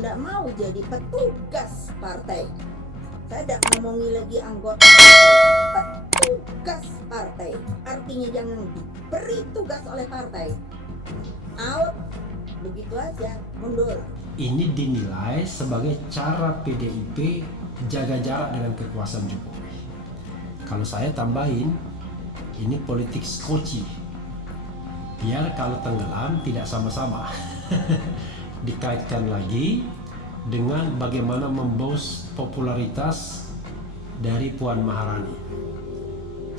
tidak mau jadi petugas partai. Saya tidak ngomongi lagi anggota partai, petugas partai. Artinya jangan diberi tugas oleh partai. Out, begitu aja, mundur. Ini dinilai sebagai cara PDIP jaga jarak dengan kekuasaan Jokowi. Kalau saya tambahin, ini politik skoci. Biar kalau tenggelam tidak sama-sama. Dikaitkan lagi dengan bagaimana memboost popularitas dari Puan Maharani.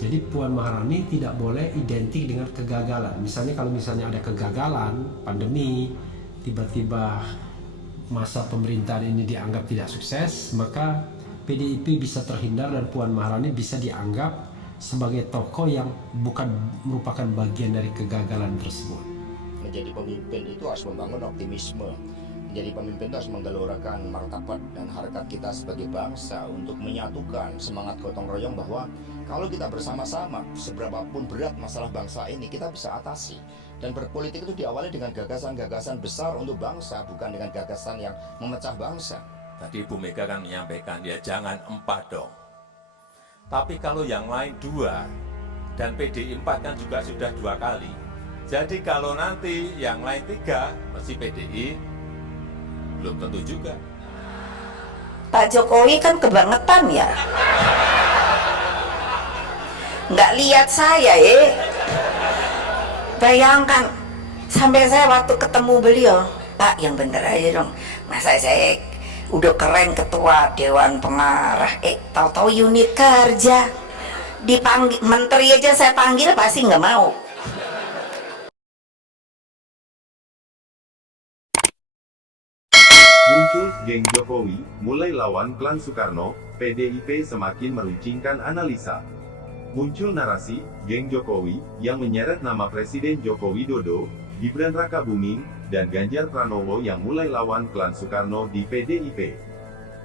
Jadi Puan Maharani tidak boleh identik dengan kegagalan. Misalnya kalau ada kegagalan, pandemi, tiba-tiba masa pemerintahan ini dianggap tidak sukses, maka PDIP bisa terhindar dan Puan Maharani bisa dianggap sebagai tokoh yang bukan merupakan bagian dari kegagalan tersebut. Menjadi pemimpin itu harus membangun optimisme. Menjadi pemimpin itu harus menggelorakan martabat dan harkat kita sebagai bangsa untuk menyatukan semangat gotong royong bahwa kalau kita bersama-sama, seberapapun berat masalah bangsa ini, kita bisa atasi. Dan berpolitik itu diawali dengan gagasan-gagasan besar untuk bangsa, bukan dengan gagasan yang memecah bangsa. Tadi Ibu Mega kan menyampaikan, ya jangan 4 dong. Tapi kalau yang lain 2, dan PDI 4 kan juga sudah 2 kali. Jadi kalau nanti yang lain 3, mesti PDI belum tentu juga. Pak Jokowi kan kebangetan ya. Nggak lihat saya Bayangkan, sampai saya waktu ketemu beliau, Pak yang bener aja dong. Masa saya udah keren ketua Dewan Pengarah, tahu-tahu unit kerja. Dipanggil menteri aja saya panggil pasti nggak mau. Muncul geng Jokowi, mulai lawan klan Soekarno, PDIP semakin meruncingkan analisa. Muncul narasi, geng Jokowi, yang menyeret nama Presiden Joko Widodo, Gibran Rakabuming, dan Ganjar Pranowo yang mulai lawan klan Soekarno di PDIP.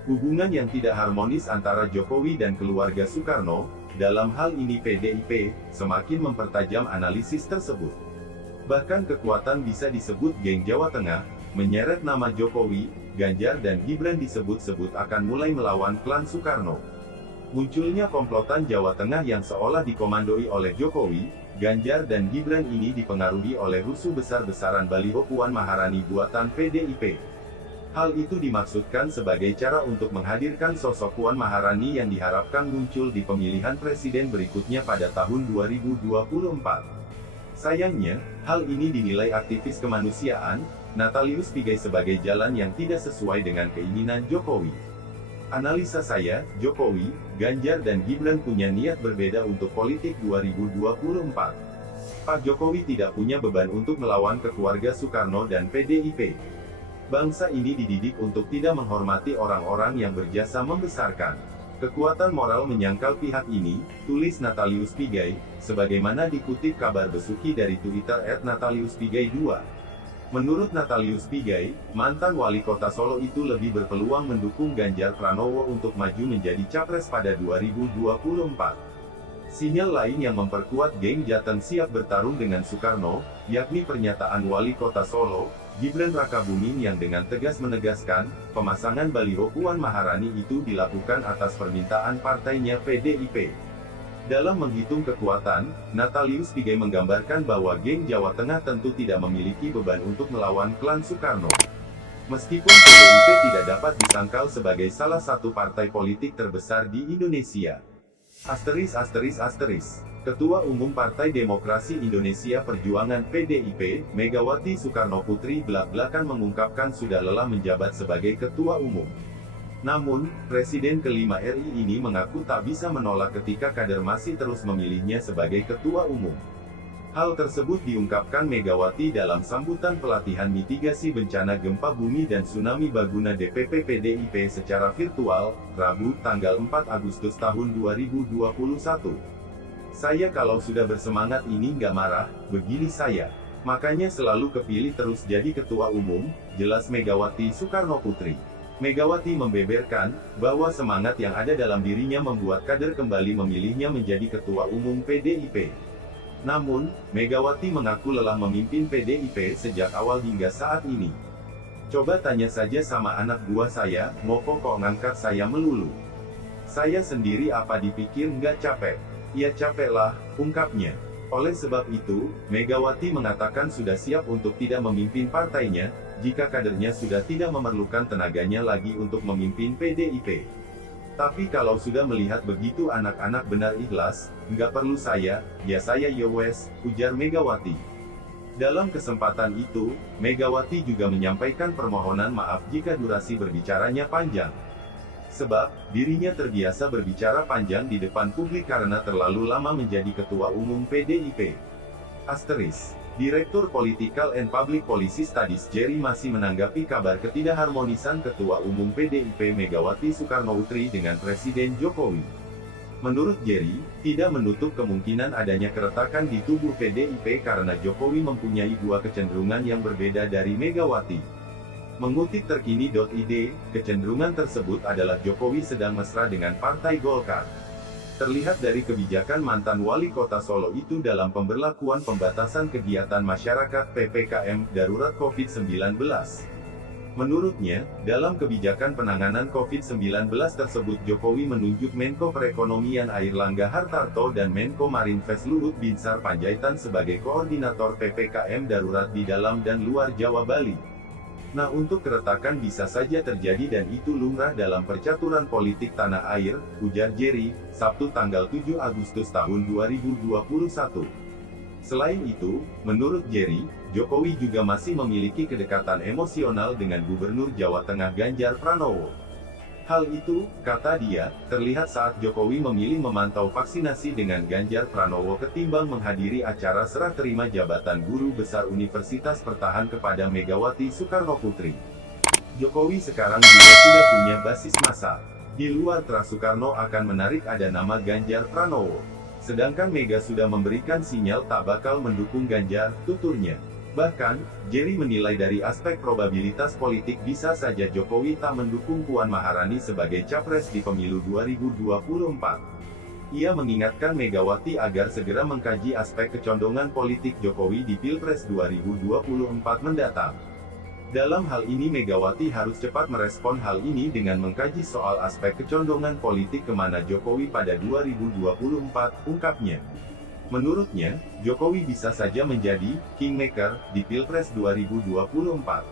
Hubungan yang tidak harmonis antara Jokowi dan keluarga Soekarno, dalam hal ini PDIP, semakin mempertajam analisis tersebut. Bahkan kekuatan bisa disebut geng Jawa Tengah, menyeret nama Jokowi, Ganjar dan Gibran disebut-sebut akan mulai melawan klan Soekarno. Munculnya komplotan Jawa Tengah yang seolah dikomandoi oleh Jokowi, Ganjar dan Gibran ini dipengaruhi oleh rusuh besar-besaran baliho Puan Maharani buatan PDIP. Hal itu dimaksudkan sebagai cara untuk menghadirkan sosok Puan Maharani yang diharapkan muncul di pemilihan presiden berikutnya pada tahun 2024. Sayangnya, hal ini dinilai aktivis kemanusiaan, Natalius Pigai sebagai jalan yang tidak sesuai dengan keinginan Jokowi. Analisa saya, Jokowi, Ganjar dan Gibran punya niat berbeda untuk politik 2024. Pak Jokowi tidak punya beban untuk melawan keluarga Soekarno dan PDIP. Bangsa ini dididik untuk tidak menghormati orang-orang yang berjasa membesarkan. Kekuatan moral menyangkal pihak ini, tulis Natalius Pigai, sebagaimana dikutip kabar Besuki dari Twitter @NataliusPigai2. Menurut Natalius Pigai, mantan wali kota Solo itu lebih berpeluang mendukung Ganjar Pranowo untuk maju menjadi capres pada 2024. Sinyal lain yang memperkuat geng Jateng siap bertarung dengan Soekarno, yakni pernyataan wali kota Solo, Gibran Rakabuming yang dengan tegas menegaskan, pemasangan baliho Puan Maharani itu dilakukan atas permintaan partainya PDIP. Dalam menghitung kekuatan, Natalius Pigai menggambarkan bahwa geng Jawa Tengah tentu tidak memiliki beban untuk melawan klan Soekarno. Meskipun PDIP tidak dapat disangkal sebagai salah satu partai politik terbesar di Indonesia. Ketua Umum Partai Demokrasi Indonesia Perjuangan PDIP, Megawati Soekarno Putri belak-belakan mengungkapkan sudah lelah menjabat sebagai Ketua Umum. Namun, Presiden kelima RI ini mengaku tak bisa menolak ketika kader masih terus memilihnya sebagai Ketua Umum. Hal tersebut diungkapkan Megawati dalam sambutan pelatihan mitigasi bencana gempa bumi dan tsunami Baguna DPP PDIP secara virtual, Rabu, tanggal 4 Agustus tahun 2021. Saya kalau sudah bersemangat ini nggak marah, begini saya. Makanya selalu kepilih terus jadi Ketua Umum, jelas Megawati Soekarno Putri. Megawati membeberkan, bahwa semangat yang ada dalam dirinya membuat kader kembali memilihnya menjadi Ketua Umum PDIP. Namun, Megawati mengaku lelah memimpin PDIP sejak awal hingga saat ini. Coba tanya saja sama anak buah saya, ngopo kok ngangkat saya melulu. Saya sendiri apa dipikir nggak capek? Ya capek lah, ungkapnya. Oleh sebab itu, Megawati mengatakan sudah siap untuk tidak memimpin partainya, jika kadernya sudah tidak memerlukan tenaganya lagi untuk memimpin PDIP. Tapi kalau sudah melihat begitu anak-anak benar ikhlas, nggak perlu saya, ya saya yowes, ujar Megawati. Dalam kesempatan itu, Megawati juga menyampaikan permohonan maaf jika durasi berbicaranya panjang. Sebab, dirinya terbiasa berbicara panjang di depan publik karena terlalu lama menjadi Ketua Umum PDIP. Asterisk. Direktur Political and Public Policy Studies Jerry masih menanggapi kabar ketidakharmonisan Ketua Umum PDIP Megawati Soekarnoputri dengan Presiden Jokowi. Menurut Jerry, tidak menutup kemungkinan adanya keretakan di tubuh PDIP karena Jokowi mempunyai dua kecenderungan yang berbeda dari Megawati. Mengutip terkini.id, kecenderungan tersebut adalah Jokowi sedang mesra dengan Partai Golkar. Terlihat dari kebijakan mantan wali kota Solo itu dalam pemberlakuan pembatasan kegiatan masyarakat PPKM darurat COVID-19. Menurutnya, dalam kebijakan penanganan COVID-19 tersebut Jokowi menunjuk Menko Perekonomian Airlangga Hartarto dan Menko Marinvest Luhut Binsar Panjaitan sebagai koordinator PPKM darurat di dalam dan luar Jawa Bali. Nah, untuk keretakan bisa saja terjadi dan itu lumrah dalam percaturan politik tanah air, ujar Jerry, Sabtu tanggal 7 Agustus tahun 2021. Selain itu, menurut Jerry, Jokowi juga masih memiliki kedekatan emosional dengan Gubernur Jawa Tengah Ganjar Pranowo. Hal itu, kata dia, terlihat saat Jokowi memilih memantau vaksinasi dengan Ganjar Pranowo ketimbang menghadiri acara serah terima jabatan Guru Besar Universitas Pertahan kepada Megawati Soekarnoputri. Jokowi sekarang juga sudah punya basis massa. Di luar Tra Soekarno akan menarik ada nama Ganjar Pranowo. Sedangkan Mega sudah memberikan sinyal tak bakal mendukung Ganjar, tuturnya. Bahkan, Jerry menilai dari aspek probabilitas politik bisa saja Jokowi tak mendukung Puan Maharani sebagai capres di pemilu 2024. Ia mengingatkan Megawati agar segera mengkaji aspek kecondongan politik Jokowi di Pilpres 2024 mendatang. Dalam hal ini Megawati harus cepat merespon hal ini dengan mengkaji soal aspek kecondongan politik kemana Jokowi pada 2024, ungkapnya. Menurutnya, Jokowi bisa saja menjadi kingmaker di Pilpres 2024.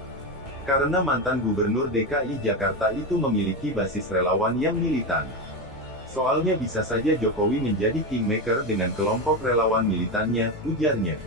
Karena mantan Gubernur DKI Jakarta itu memiliki basis relawan yang militan. Soalnya bisa saja Jokowi menjadi kingmaker dengan kelompok relawan militannya, ujarnya.